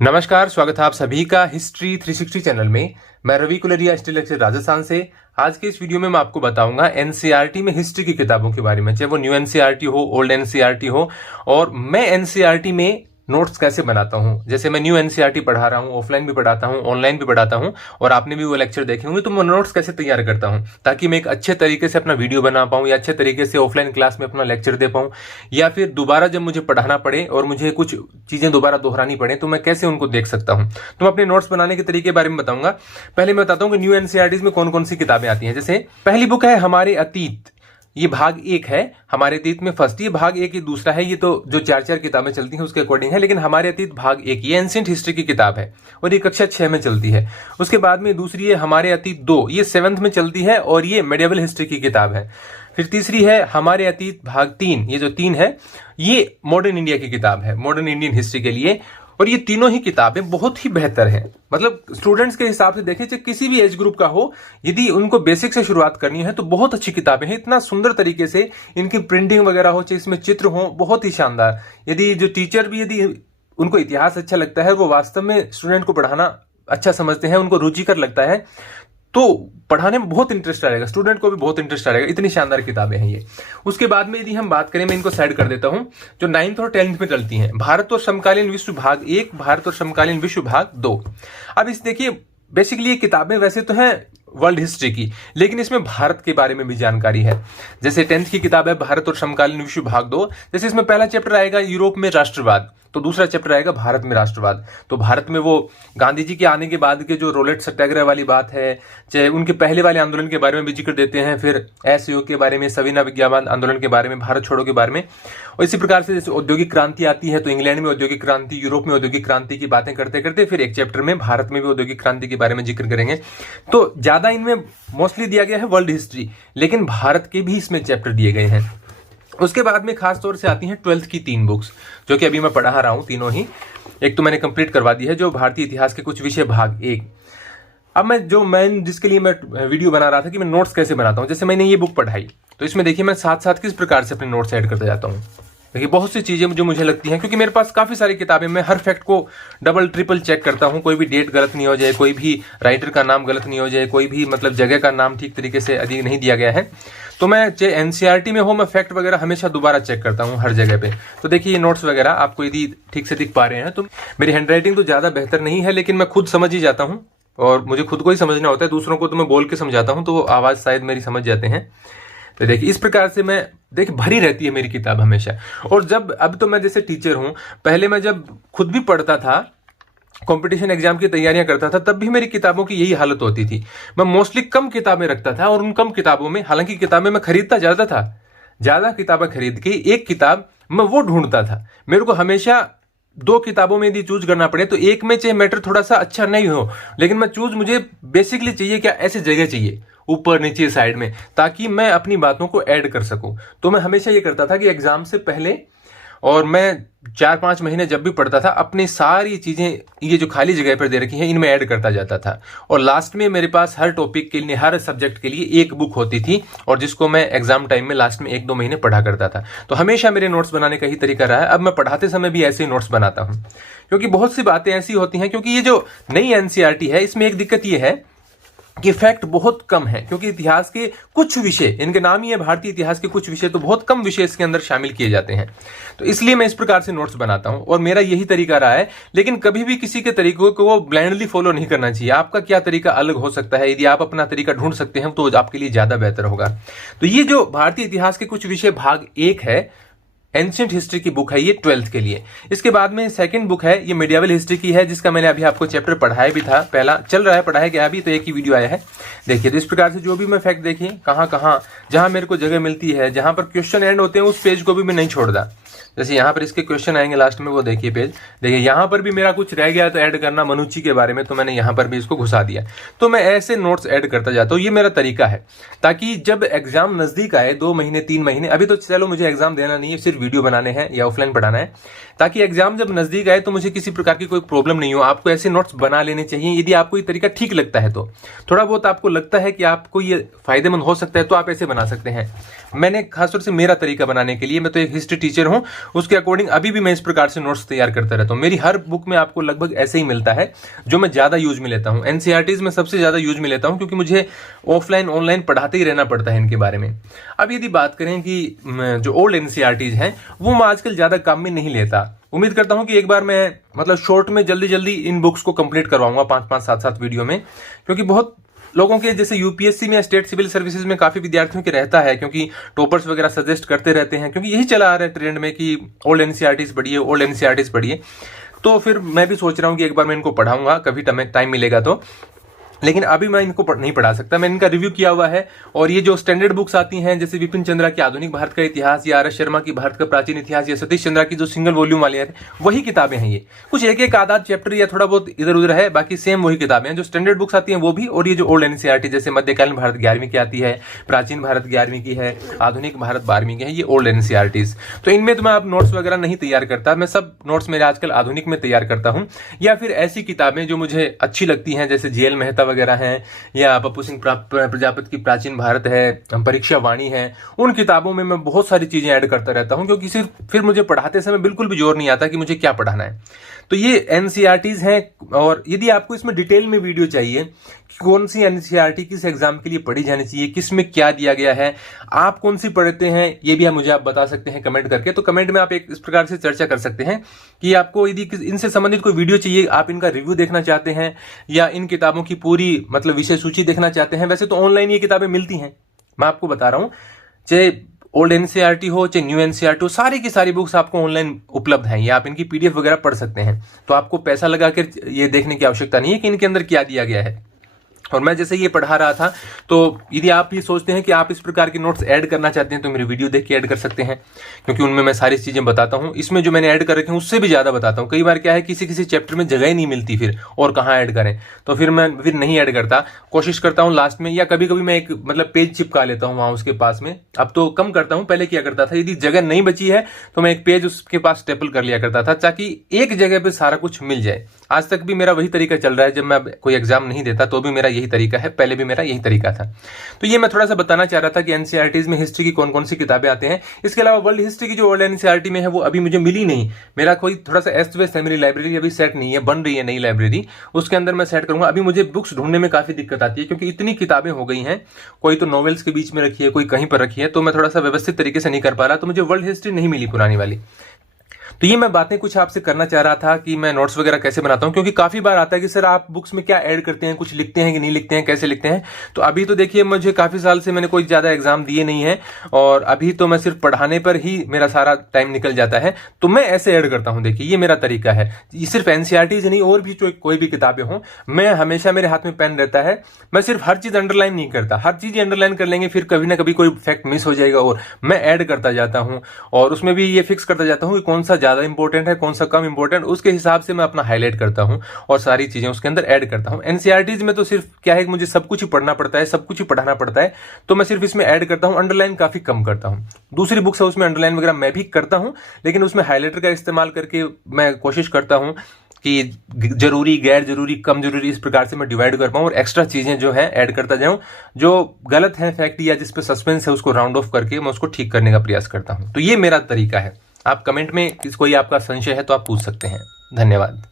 नमस्कार, स्वागत है आप सभी का हिस्ट्री 360 चैनल में। मैं रवि कुलरिया, हिस्ट्री लेक्चर राजस्थान से। आज के इस वीडियो में मैं आपको बताऊंगा एनसीईआरटी में हिस्ट्री की किताबों के बारे में, चाहे वो न्यू एनसीईआरटी हो, ओल्ड एनसीईआरटी हो, और मैं एनसीईआरटी में नोट्स कैसे बनाता हूं। जैसे मैं न्यू एनसीईआरटी पढ़ा रहा हूं, ऑफलाइन भी पढ़ाता हूं, ऑनलाइन भी पढ़ाता हूं, और आपने भी वो लेक्चर देखे होंगे, तो मैं नोट्स कैसे तैयार करता हूं ताकि मैं एक अच्छे तरीके से अपना वीडियो बना पाऊं या अच्छे तरीके से ऑफलाइन क्लास में अपना लेक्चर दे पाऊं, या फिर दोबारा जब मुझे पढ़ाना पड़े और मुझे कुछ चीजें दोबारा दोहरानी पड़े तो मैं कैसे उनको देख सकता हूं। तो मैं अपने नोट्स बनाने के तरीके के बारे में बताऊंगा। पहले मैं बताता हूं कि न्यू एनसीईआरटी में कौन कौन सी किताबें आती हैं। जैसे पहली बुक है हमारे अतीत, ये भाग 1 है। हमारे अतीत में फर्स्ट, ये भाग 1, ये दूसरा है। ये तो जो 4-4 किताबें चलती हैं उसके अकॉर्डिंग है, लेकिन हमारे अतीत भाग 1 ये एंशिएंट हिस्ट्री की किताब है और ये कक्षा 6 में चलती है। उसके बाद में दूसरी है हमारे अतीत 2, ये 7th में चलती है और ये मेडिएवल हिस्ट्री की किताब है। फिर तीसरी है हमारे अतीत भाग 3, ये जो 3 है ये मॉडर्न इंडिया की किताब है, मॉडर्न इंडियन हिस्ट्री के लिए। और ये तीनों ही किताबें बहुत ही बेहतर हैं, मतलब स्टूडेंट्स के हिसाब से देखें, चाहे किसी भी एज ग्रुप का हो, यदि उनको बेसिक से शुरुआत करनी है तो बहुत अच्छी किताबें हैं। इतना सुंदर तरीके से इनकी प्रिंटिंग वगैरह हो, चाहे इसमें चित्र हो, बहुत ही शानदार। यदि जो टीचर भी, यदि उनको इतिहास अच्छा लगता है, वो वास्तव में स्टूडेंट को पढ़ाना अच्छा समझते हैं, उनको रुचिकर लगता है, तो पढ़ाने में बहुत इंटरेस्ट आएगा, स्टूडेंट को भी बहुत इंटरेस्ट आएगा। इतनी शानदार किताबें हैं ये। उसके बाद में यदि हम बात करें, मैं इनको साइड कर देता हूं, जो 9th और 10th में चलती हैं, भारत और समकालीन विश्व भाग 1, भारत और समकालीन विश्व भाग 2। अब इस देखिए, बेसिकली ये किताबें वैसे तो हैं वर्ल्ड हिस्ट्री की, लेकिन इसमें भारत के बारे में भी जानकारी है। जैसे 10th की किताब है भारत और समकालीन विश्व भाग 2, जैसे इसमें पहला चैप्टर आएगा यूरोप में राष्ट्रवाद, तो दूसरा चैप्टर आएगा भारत में राष्ट्रवाद। तो भारत में वो गांधी जी के आने के बाद के जो रोलेट सत्याग्रह वाली बात है, चाहे उनके पहले वाले आंदोलन के बारे में भी जिक्र देते हैं, फिर असहयोग के बारे में, सविनय विज्ञापन आंदोलन के बारे में, भारत छोड़ो के बारे में। और इसी प्रकार से जैसे औद्योगिक क्रांति आती है तो इंग्लैंड में औद्योगिक क्रांति, यूरोप में औद्योगिक क्रांति की बातें करते करते फिर एक चैप्टर में भारत में भी औद्योगिक क्रांति के बारे में जिक्र करेंगे। तो ज्यादा इनमें मोस्टली दिया गया है वर्ल्ड हिस्ट्री, लेकिन भारत के भी इसमें चैप्टर दिए गए हैं। उसके बाद में खास तौर से आती हैं 12th की 3 बुक्स, जो कि अभी मैं पढ़ा रहा हूं तीनों ही। एक तो मैंने कंप्लीट करवा दी है, जो भारतीय इतिहास के कुछ विषय भाग 1। अब मैं जिसके लिए मैं वीडियो बना रहा था कि मैं नोट्स कैसे बनाता हूं। जैसे मैंने ये बुक पढ़ाई, तो इसमें देखिए मैं साथ साथ किस प्रकार से अपने नोट्स ऐड करता जाता हूं। देखिए बहुत सी चीजें जो मुझे लगती हैं, क्योंकि मेरे पास काफी सारी किताबें, मैं हर फैक्ट को डबल ट्रिपल चेक करता हूं, कोई भी डेट गलत नहीं हो जाए, कोई भी राइटर का नाम गलत नहीं हो जाए, कोई भी मतलब जगह का नाम ठीक तरीके से अधिक नहीं दिया गया है। तो मैं चाहे एनसीईआरटी में हो, मैं फैक्ट वगैरह हमेशा दोबारा चेक करता हूं हर जगह पे। तो देखिए ये नोट्स वगैरह आपको यदि ठीक से दिख पा रहे हैं, तो मेरी हैंडराइटिंग तो ज्यादा बेहतर नहीं है, लेकिन मैं खुद समझ ही जाता हूं, और मुझे खुद को ही समझना होता है, दूसरों को तो मैं बोल के समझाता हूं, तो वो आवाज शायद मेरी समझ जाते हैं। तो देखिए इस प्रकार से मैं, देखिए भरी रहती है मेरी किताब हमेशा। और जब अब तो मैं जैसे टीचर हूं, पहले मैं जब खुद भी पढ़ता था, कंपटीशन एग्जाम की तैयारियां करता था, तब भी मेरी किताबों की यही हालत होती थी। मैं मोस्टली कम किताबें रखता था, और उन कम किताबों में, हालांकि किताबें मैं खरीदता ज्यादा था, ज्यादा किताबें खरीद के एक किताब मैं वो ढूंढता था। मेरे को हमेशा 2 किताबों में यदि चूज करना पड़े तो एक में चाहे मैटर थोड़ा सा अच्छा नहीं हो, लेकिन मैं मुझे बेसिकली चाहिए क्या, ऐसी जगह चाहिए ऊपर नीचे साइड में, ताकि मैं अपनी बातों को ऐड कर सकूं। तो मैं हमेशा ये करता था कि एग्जाम से पहले, और मैं 4-5 महीने जब भी पढ़ता था, अपनी सारी चीजें ये जो खाली जगह पर दे रखी हैं इनमें ऐड करता जाता था। और लास्ट में मेरे पास हर टॉपिक के लिए, हर सब्जेक्ट के लिए एक बुक होती थी, और जिसको मैं एग्जाम टाइम में लास्ट में 1-2 महीने पढ़ा करता था। तो हमेशा मेरे नोट्स बनाने का ही तरीका रहा है। अब मैं पढ़ाते समय भी ऐसे ही नोट्स बनाता हूं, क्योंकि बहुत सी बातें ऐसी होती हैं, क्योंकि ये जो नई एनसीईआरटी है इसमें एक दिक्कत ये है कि फैक्ट बहुत कम है, क्योंकि इतिहास के कुछ विषय, इनके नाम ही है भारतीय इतिहास के कुछ विषय, तो बहुत कम विषय इसके अंदर शामिल किए जाते हैं। तो इसलिए मैं इस प्रकार से नोट्स बनाता हूं, और मेरा यही तरीका रहा है। लेकिन कभी भी किसी के तरीकों को वो ब्लाइंडली फॉलो नहीं करना चाहिए। आपका क्या तरीका अलग हो सकता है, यदि आप अपना तरीका ढूंढ सकते हैं तो आपके लिए ज्यादा बेहतर होगा। तो ये जो भारतीय इतिहास के कुछ विषय भाग 1 है, एंशिएंट हिस्ट्री की बुक है, ये 12th के लिए। इसके बाद में सेकंड बुक है, ये मेडिएवल हिस्ट्री की है, जिसका मैंने अभी आपको चैप्टर पढ़ाया भी था, पहला चल रहा है, पढ़ाया गया अभी, तो एक ही वीडियो आया है। देखिए तो इस प्रकार से जो भी मैं फैक्ट, देखिए कहां कहां जहां मेरे को जगह मिलती है, जहां पर क्वेश्चन एंड होते हैं, उस पेज को भी मैं नहीं छोड़ता। जैसे यहाँ पर इसके क्वेश्चन आएंगे लास्ट में, वो देखिए पेज, देखिए यहाँ पर भी मेरा कुछ रह गया तो ऐड करना मनुची के बारे में, तो मैंने यहाँ पर भी इसको घुसा दिया। तो मैं ऐसे नोट्स ऐड करता जाता हूँ, ये मेरा तरीका है, ताकि जब एग्जाम नजदीक आए, 2 महीने 3 महीने, अभी तो चलो मुझे एग्जाम देना नहीं है, सिर्फ वीडियो बनाने हैं या ऑफलाइन पढ़ाना है, ताकि एग्जाम जब नजदीक आए तो मुझे किसी प्रकार की कोई प्रॉब्लम नहीं हो। आपको ऐसे नोट्स बना लेने चाहिए, यदि आपको ये तरीका ठीक लगता है तो। थोड़ा बहुत आपको लगता है कि आपको ये फायदेमंद हो सकता है तो आप ऐसे बना सकते हैं। मैंने खासतौर से मेरा तरीका बनाने के लिए, मैं तो एक हिस्ट्री टीचर हूं, उसके अकॉर्डिंग अभी भी मैं इस प्रकार से नोट्स तैयार करता रहता हूँ। मेरी हर बुक में आपको लगभग ऐसे ही मिलता है जो मैं ज्यादा यूज में लेता हूँ। एनसीईआरटीज में सबसे ज्यादा यूज में लेता हूँ क्योंकि मुझे ऑफलाइन ऑनलाइन पढ़ाते ही रहना पड़ता है इनके बारे में। अब यदि बात करें कि जो ओल्ड एनसीईआरटीज हैं वो मैं आजकल ज्यादा काम में नहीं लेता। उम्मीद करता हूं कि एक बार मैं मतलब शॉर्ट में जल्दी जल्दी इन बुक्स को कंप्लीट करवाऊंगा 5-5, 7-7 वीडियो में, क्योंकि बहुत लोगों के जैसे यूपीएससी में, स्टेट सिविल सर्विसेज में काफी विद्यार्थियों के रहता है, क्योंकि टॉपर्स वगैरह सजेस्ट करते रहते हैं, क्योंकि यही चला आ रहा है ट्रेंड में कि ओल्ड एनसीईआरटीज पढ़िए, ओल्ड एनसीईआरटीज पढ़िए। तो फिर मैं भी सोच रहा हूं कि एक बार मैं इनको पढ़ाऊंगा कभी टाइम मिलेगा तो, लेकिन अभी मैं इनको नहीं पढ़ा सकता। मैंने इनका रिव्यू किया हुआ है, और ये जो स्टैंडर्ड बुक्स आती हैं जैसे विपिन चंद्रा की आधुनिक भारत का इतिहास, या आर.एस. शर्मा की भारत का प्राचीन इतिहास, या सतीश चंद्रा की जो सिंगल वॉल्यूम वाली है, वही किताबें हैं। ये कुछ एक आधा चैप्टर या थोड़ा बहुत इधर उधर है, बाकी सेम वही किताबें हैं। जो स्टैंडर्ड बुक्स आती हैं वो भी, और ये जो ओल्ड एनसीईआरटी जैसे मध्यकालीन भारत 11वीं की आती है, प्राचीन भारत 11वीं की है, आधुनिक भारत 12वीं की है, ये ओल्ड एनसीईआरटीज। तो इनमें तो मैं अब नोट्स वगैरह नहीं तैयार करता, मैं सब नोट्स मेरे आजकल आधुनिक में तैयार करता हूँ, या फिर ऐसी किताबें जो मुझे अच्छी लगती हैं जैसे जीएल मेहता वगैरह हैं, या पप्पू सिंह प्रजापति की प्राचीन भारत है, परीक्षा वाणी है, उन किताबों में मैं बहुत सारी चीजें ऐड करता रहता हूं, क्योंकि सिर्फ फिर मुझे पढ़ाते समय बिल्कुल भी जोर नहीं आता कि मुझे क्या पढ़ाना है। तो ये एनसीईआरटीज हैं, और यदि आपको इसमें डिटेल में वीडियो चाहिए कि कौन सी एनसीईआरटी किस एग्जाम के लिए पढ़ी जानी चाहिए, किस में क्या दिया गया है, आप कौन सी पढ़ते हैं, ये भी मुझे आप बता सकते हैं कमेंट करके। तो कमेंट में आप एक इस प्रकार से चर्चा कर सकते हैं कि आपको यदि इनसे संबंधित कोई वीडियो चाहिए, आप इनका रिव्यू देखना चाहते हैं, या इन किताबों की पूरी मतलब विषय सूची देखना चाहते हैं। वैसे तो ऑनलाइन ये किताबें मिलती हैं, मैं आपको बता रहा हूं, चाहे ओल्ड एनसीईआरटी हो चाहे न्यू एनसीईआरटी हो, सारी की सारी बुक्स आपको ऑनलाइन उपलब्ध हैं, या आप इनकी पीडीएफ वगैरह पढ़ सकते हैं। तो आपको पैसा लगाकर ये देखने की आवश्यकता नहीं है कि इनके अंदर क्या दिया गया है। और मैं जैसे ये पढ़ा रहा था, तो यदि आप ये सोचते हैं कि आप इस प्रकार के नोट्स ऐड करना चाहते हैं तो मेरी वीडियो देख के ऐड कर सकते हैं, क्योंकि उनमें मैं सारी चीजें बताता हूं। इसमें जो मैंने ऐड कर रखे हैं उससे भी ज्यादा बताता हूं। कई बार क्या है, किसी किसी चैप्टर में जगह ही नहीं मिलती फिर, और कहाँ ऐड करें, तो फिर मैं नहीं ऐड करता। कोशिश करता हूँ लास्ट में, या कभी कभी मैं एक मतलब पेज चिपका लेता हूँ वहां उसके पास में। अब तो कम करता हूँ, पहले क्या करता था, यदि जगह नहीं बची है तो मैं एक पेज उसके पास स्टेपल कर लिया करता था, ताकि एक जगह पे सारा कुछ मिल जाए। आज तक भी मेरा वही तरीका चल रहा है, जब मैं कोई एग्जाम नहीं देता तो भी मेरा यही तरीका है, पहले भी मेरा यही तरीका था। तो ये मैं थोड़ा सा बताना चाह रहा था कि एनसीईआरटीज में हिस्ट्री की कौन कौन सी किताबें आते हैं। इसके अलावा वर्ल्ड हिस्ट्री की जो ओल्ड एनसीईआरटी में है वो अभी मुझे मिली नहीं। मेरा कोई थोड़ा सा एस्ट वेस्ट है, मेरी लाइब्रेरी अभी सेट नहीं है, बन रही है नई लाइब्रेरी, उसके अंदर मैं सेट करूंगा। अभी मुझे बुक्स ढूंढने में काफी दिक्कत आती है, क्योंकि इतनी किताबें हो गई हैं, कोई तो नॉवेल्स के बीच में रखी है, कोई कहीं पर रखी है, तो मैं थोड़ा सा व्यवस्थित तरीके से नहीं कर पा रहा, तो मुझे वर्ल्ड हिस्ट्री नहीं मिली पुरानी वाली। तो ये मैं बातें कुछ आपसे करना चाह रहा था कि मैं नोट्स वगैरह कैसे बनाता हूं, क्योंकि काफी बार आता है कि सर आप बुक्स में क्या ऐड करते हैं, कुछ लिखते हैं कि नहीं लिखते हैं, कैसे लिखते हैं। तो अभी तो देखिए, मुझे काफी साल से मैंने कोई ज्यादा एग्जाम दिए नहीं है, और अभी तो मैं सिर्फ पढ़ाने पर ही मेरा सारा टाइम निकल जाता है, तो मैं ऐसे ऐड करता हूं। देखिए, ये मेरा तरीका है। ये सिर्फ एनसीईआरटी नहीं, और भी कोई भी किताबें हों, मैं हमेशा मेरे हाथ में पेन रहता है। मैं सिर्फ हर चीज अंडरलाइन नहीं करता, हर चीज अंडरलाइन कर लेंगे फिर कभी ना कभी कोई फैक्ट मिस हो जाएगा, और मैं ऐड करता जाता हूं, और उसमें भी ये फिक्स करता जाता हूं कि कौन सा ज्यादा इंपॉर्टेंट है, कौन सा कम इंपॉर्टेंट, उसके हिसाब से मैं अपना हाईलाइट करता हूं और सारी चीजें उसके अंदर ऐड करता हूं। एनसीईआरटीज में तो सिर्फ क्या है कि मुझे सब कुछ ही पढ़ना पड़ता है, सब कुछ ही पढ़ाना पड़ता है, तो मैं सिर्फ इसमें ऐड करता हूं, अंडरलाइन काफी कम करता हूं। दूसरी बुक्स है उसमें अंडरलाइन वगैरह मैं भी करता हूं, लेकिन उसमें हाईलाइटर का इस्तेमाल करके मैं कोशिश करता हूं कि जरूरी, गैर जरूरी, कम जरूरी, इस प्रकार से मैं डिवाइड कर पाऊं, और एक्स्ट्रा चीजें जो है ऐड करता जाऊं। जो गलत है फैक्ट या जिस पे सस्पेंस है उसको राउंड ऑफ करके मैं उसको ठीक करने का प्रयास करता हूं। तो ये मेरा तरीका है। आप कमेंट में कोई आपका संशय है तो आप पूछ सकते हैं। धन्यवाद।